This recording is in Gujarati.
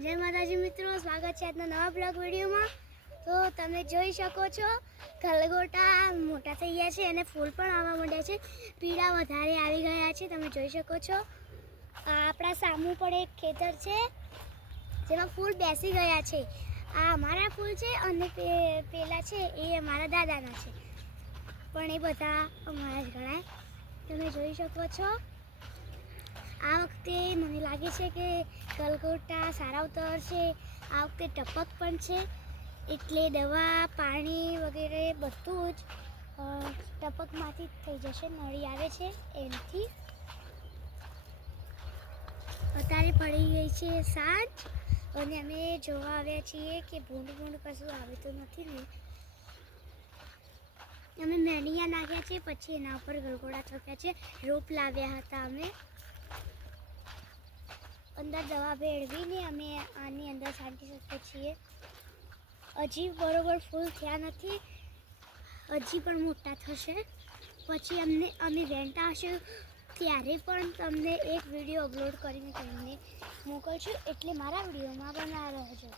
જય માતાજી મિત્રો, સ્વાગત છે આજના નવા બ્લોગ વિડીયોમાં। તો તમે જોઈ શકો છો ગલગોટા મોટા થઈ ગયા છે અને ફૂલ પણ આવવા માંડ્યા છે। પીળા વધારે આવી ગયા છે, તમે જોઈ શકો છો। આપણા સામુ પણ એક ખેતર છે જેમાં ફૂલ બેસી ગયા છે। આ અમારા ફૂલ છે અને પેલા છે એ અમારા દાદાના છે, પણ એ બધા અમારા જ ગણાય, તમે જોઈ શકો છો। આ વખતે મને લાગે છે કે ગલગોટા સારા ઉતરશે। આ વખતે ટપક પણ છે, એટલે દવા પાણી વગેરે બધું જ ટપકમાંથી જ થઈ જશે। નળી આવે છે એનાથી। અત્યારે પડી ગઈ છે સાંજ અને અમે જોવા આવ્યા છીએ કે ભૂંડ કશું આવે તો નથી ને। અમે મેણિયા નાખ્યા છે, પછી એના ઉપર ગલગોટા ઠોક્યા છે। રોપ લાવ્યા હતા અમે, અંદર દવા ભેળવીને અમે આની અંદર છાંટી શકીએ છીએ। હજી બરોબર ફૂલ થયા નથી, હજી પણ મોટા થશે। પછી અમે વેણતા હશું ત્યારે પણ તમને એક વિડીયો અપલોડ કરીને તમને મોકલશું, એટલે મારા વિડીયોમાં બનાવી રહેજો।